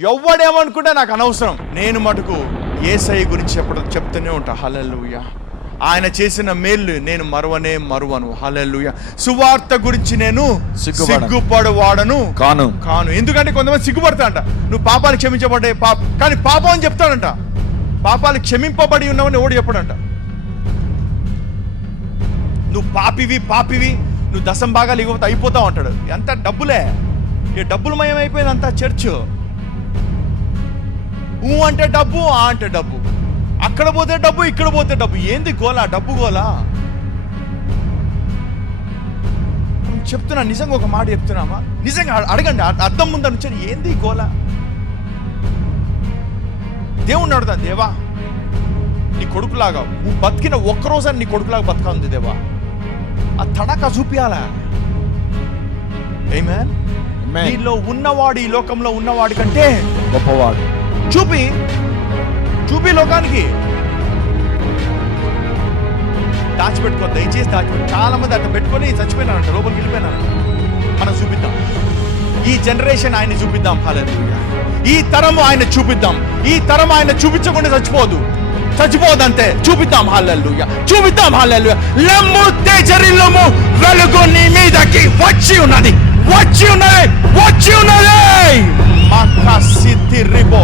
ఎవ్వడేమనుకుంటే నాకు అనవసరం. నేను మటుకు యేసయ్య గురించి చెప్తూనే ఉంటా. హల్లెలూయా. ఆయన చేసిన మేలు నేను మరువను. హల్లెలూయా. సువార్త గురించి నేను సిగ్గుపడవాడను కాను. ఎందుకంటే కొంతమంది సిగ్గుపడతా అంట. నువ్వు పాపాలు క్షమించబడ్డే కానీ పాపం అని చెప్తాడంట. పాపాలు క్షమింపబడి ఉన్నావని ఎవడు చెప్పడంట. నువ్వు పాపివి నువ్వు దశం భాగాలు ఇవ్వకపోతే అయిపోతావు అంటాడు. ఎంత డబ్బులే, ఈ డబ్బులు మయం అయిపోయింది అంతా చర్చ్. ఊ అంటే డబ్బు, ఆ అంటే డబ్బు, అక్కడ పోతే డబ్బు, ఇక్కడ పోతే డబ్బు. ఏంది గోలా? డబ్బు గోలా. చెప్తున్నా, నిజంగా ఒక మాట చెప్తున్నామా? నిజంగా అడగండి, అర్థం ముందని వచ్చాను. ఏంది గోలా? దేవుణ్ణి అడుగుతాను, దేవా నీ కొడుకులాగా నువ్వు బతికిన ఒక్కరోజు నీ కొడుకులాగా బతకాలి దేవా. ఆ తడక చూపియాలా? ఆమేన్. నీలో ఉన్నవాడు ఈ లోకంలో ఉన్నవాడి కంటే గొప్పవాడు. చూపి లోకానికి. దాచిపెట్టుకో, దయచేసి దాచిపెట్టు. చాలా మంది అట్లా పెట్టుకొని చచ్చిపోయినారంట, లోపలికి వెళ్ళిపోయినారంట. మనం చూపిద్దాం, ఈ జనరేషన్ ఆయన చూపిద్దాం. హల్లెలూయా. ఈ తరము ఆయన చూపిద్దాం. ఈ తరం ఆయన చూపించకుండా చచ్చిపోదంతే. చూపిద్దాం. హల్లెలూయా. లెమ్ము తేజరిల్లము వెలుగు నీ మీదకి వచ్చి ఉన్నది. మక్క సిద్ధి రిబో